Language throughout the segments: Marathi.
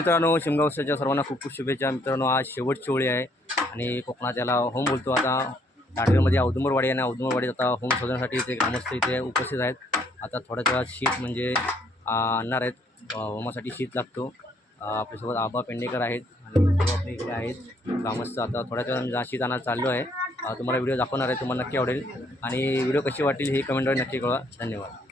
नमस्कार मित्रांनो शिमगावच्या सर्वांना खूप खूप शुभेच्छा. मित्रांनो आज शेवटची ओळी आहे आणि कोकणात याला होम बोलतो आता. ताडगडमध्ये औदुंबरवाडी आणि औदुंबरवाडीत आता होम शोधण्यासाठी इथे ग्रामस्थ इथे उपस्थित आहेत. आता थोड्याच वेळात शीत म्हणजे आणणार आहेत. होमासाठी शीत लागतो. आपल्यासोबत आबा पेंडेकर आहेत आणि आपले इकडे आहेत. ग्रामस्थ आता थोड्याच वेळात जा आणायला चाललो आहे. तुम्हाला व्हिडिओ दाखवणार आहे तुम्हाला नक्की आवडेल. आणि व्हिडिओ कशी वाटेल ही कमेंटवर नक्की कळवा. धन्यवाद.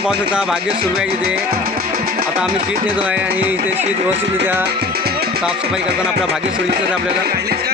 मित्रांनो पाहू शकता भाग्य सुरू आहे इथे. आता आम्ही शीट नेतो आहे आणि इथे शीट व्यवस्थितरित्या साफसफाई करताना आपल्या भाग्य सुरू दिसत आपल्याला.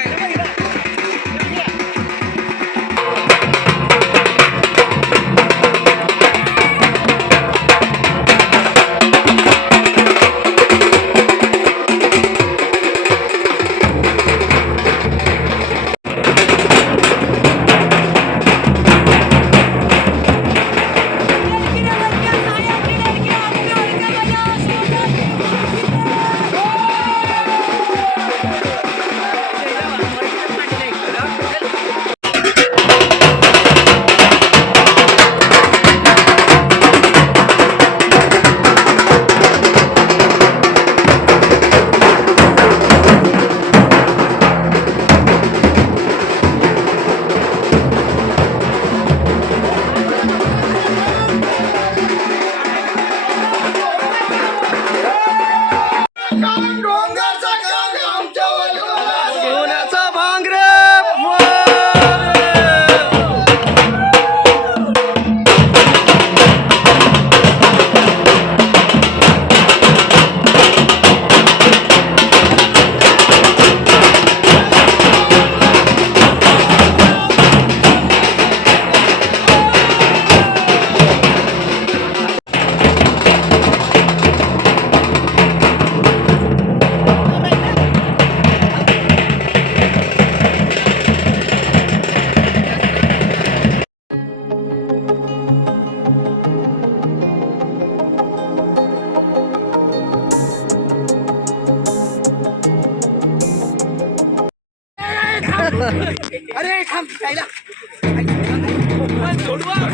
अरे थांब जायला.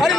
अरे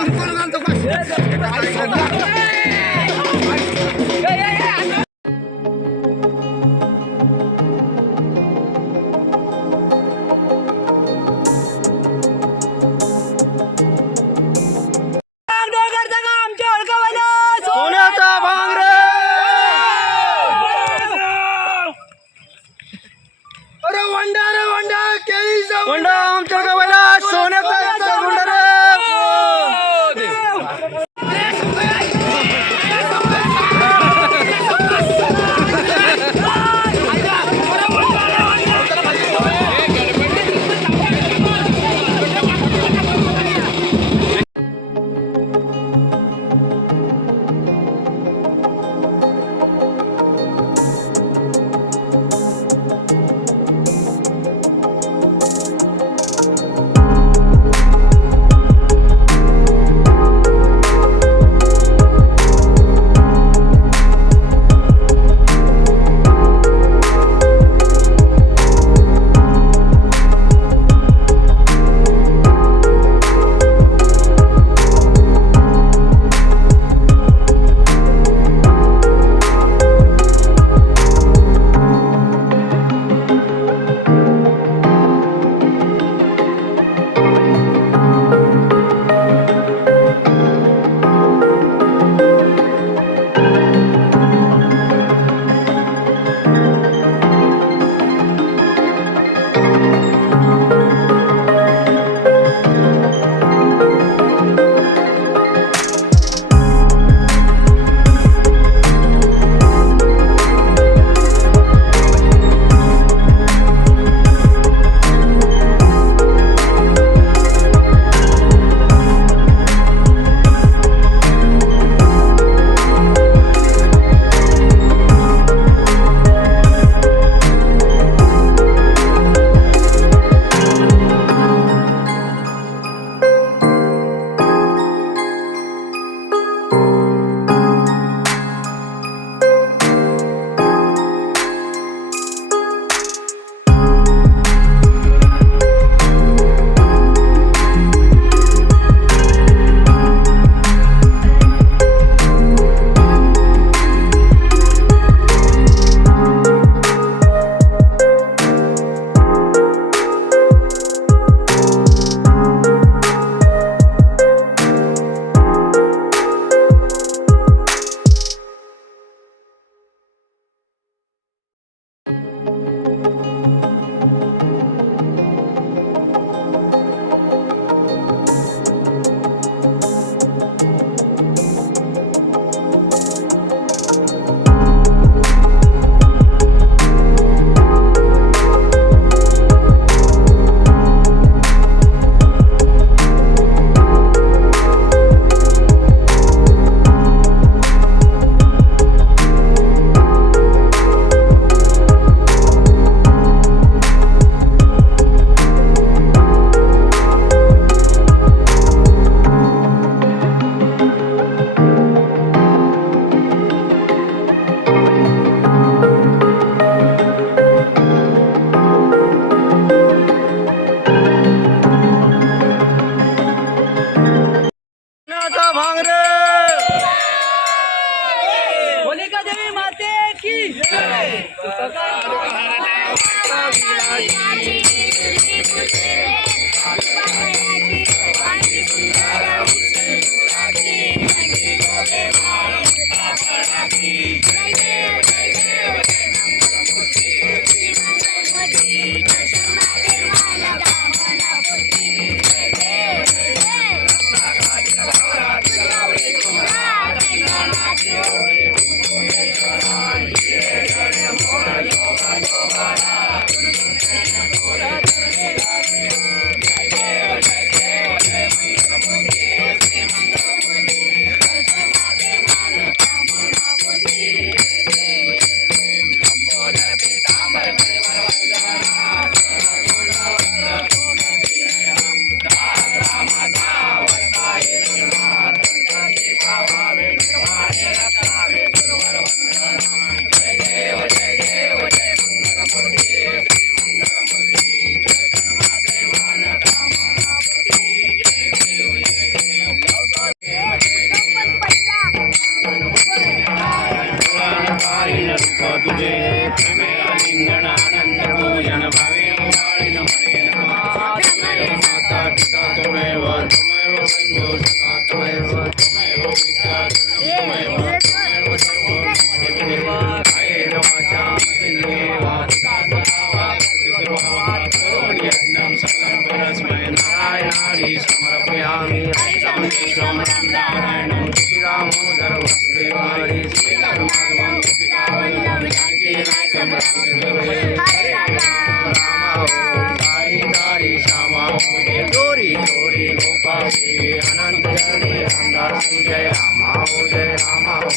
हो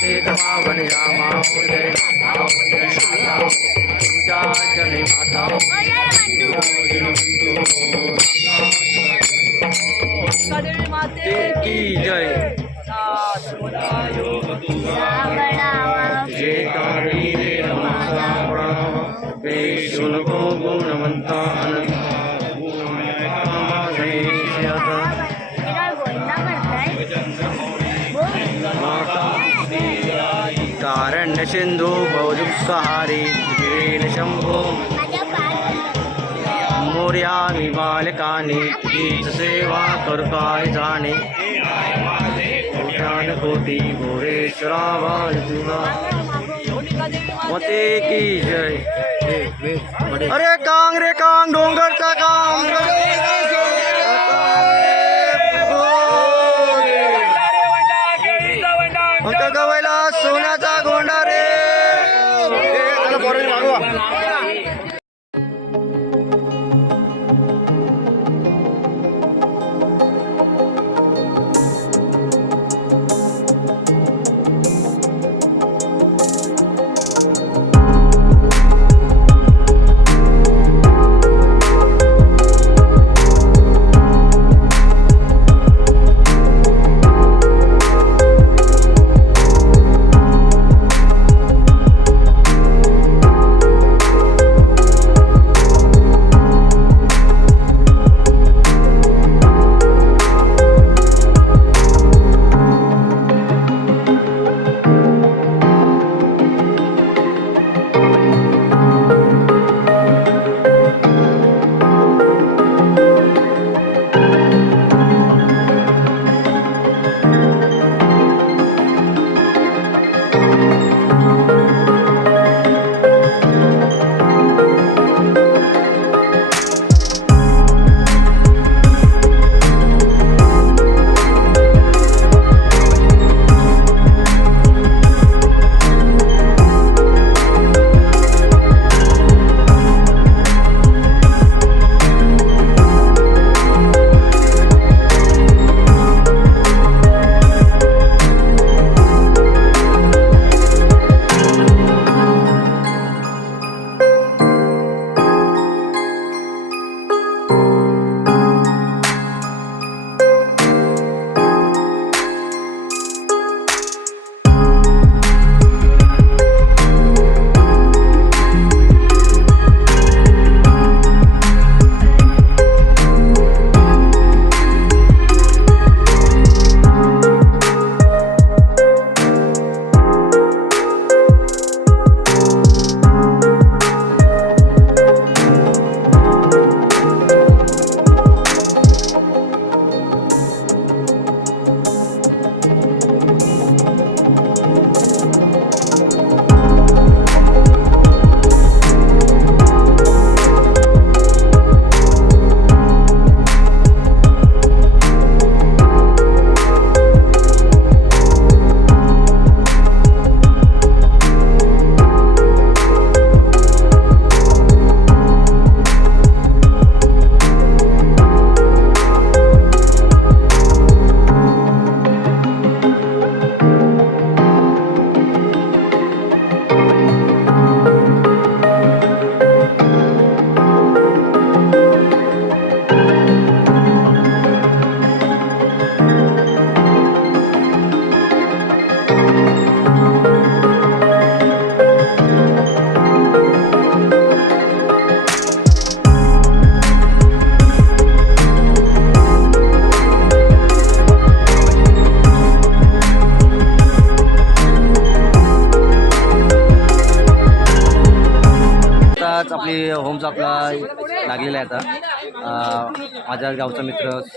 जय रामा जय पावन रामा जय रामा हो जय माता हो की जय जे कारी रे नमसा शुनको गुणवंता कारण्य सिंधू बहुदुःखहारी वीण शंभो मोर्यामी बालकानी हीच सेवा करताय जाणे कोट्यान कोटी भोरेश्वरा तुला मते की जय अरे कांग रे कांग डोंगरचा कांग अंक गवयला सोन्याचा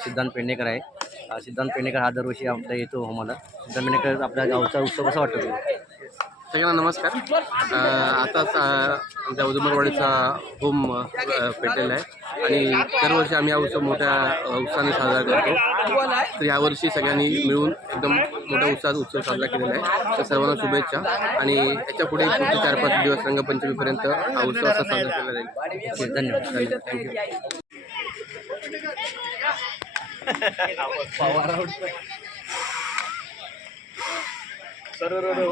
सिद्धांत पेडणेकर आहे. सिद्धांत पेडणेकर हा दरवर्षी आपला येतो होमाला सिद्धांत पेडणेकर आपल्या गावचा उत्सव कसा वाटतो? सगळ्यांना नमस्कार. आताच आमच्या उदुमरवाडीचा होम पेटलेला आहे. आणि दरवर्षी आम्ही हा उत्सव मोठ्या उत्साहाने साजरा करतो. तर यावर्षी सगळ्यांनी मिळून एकदम मोठ्या उत्साहात उत्सव साजरा केलेला आहे. तर सर्वांना शुभेच्छा. आणि याच्यापुढे पुढचे चार पाच दिवस रंगपंचमीपर्यंत हा उत्सव असा साजरा केला जाईल. ओके, धन्यवाद. धन्यवाद थँक्यू सर्वांना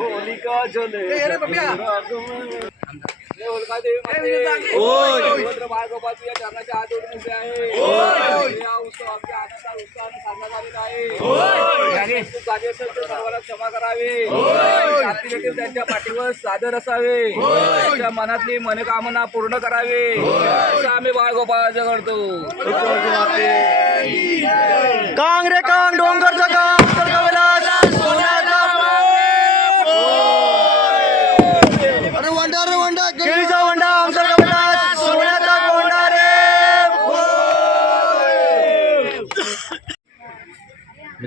क्षमा करावे त्यांच्या पाठीवर सादर असावे त्यांच्या मनातली मनोकामना पूर्ण करावे असं आम्ही बाळगोपाळाचं करतो कांग रे कांग डोंगरचं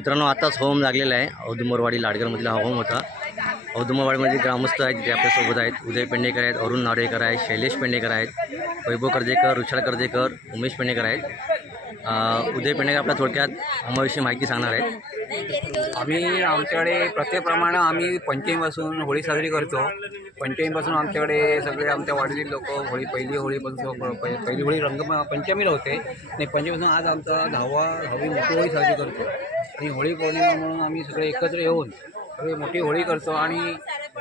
मित्रांनो आताच होम लागलेला आहे. औदुंबरवाडी लाडगरमधला हा होम होता. औदुंबरवाडीमध्ये ग्रामस्थ आहेत जे आपल्यासोबत आहेत उदय पेंडेकर आहेत अरुण नाडेकर आहेत शैलेश पेंडेकर आहेत वैभव कर्जेकर ऋषाळ कर्जेकर उमेश पेंडेकर आहेत. उदय पेंडे आपल्या थोडक्यात आम्हाविषयी माहिती सांगणार आहे आम्ही आमच्याकडे प्रत्येकप्रमाणे आम्ही पंचमीपासून होळी साजरी करतो. पंचमीपासून आमच्याकडे सगळे आमच्या वाडीतील लोक होळी पहिली होळीपासून प- पहिली होळी रंग पंचमीला होते. आणि पंचमीपासून आज आमचा दहावा दहावी मोठी होळी साजरी करतो. आणि होळी पौर्णिमा म्हणून आम्ही सगळे एकत्र येऊन सगळी मोठी होळी करतो आणि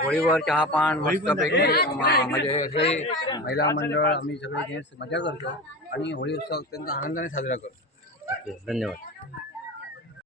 होळीवर चहापान मस्तपैकी म- म्हणजे सगळे महिला मंडळ आम्ही सगळे जेंट्स मजा करतो. आणि होळी उत्सव अत्यंत आनंदाने साजरा करतो. ओके धन्यवाद.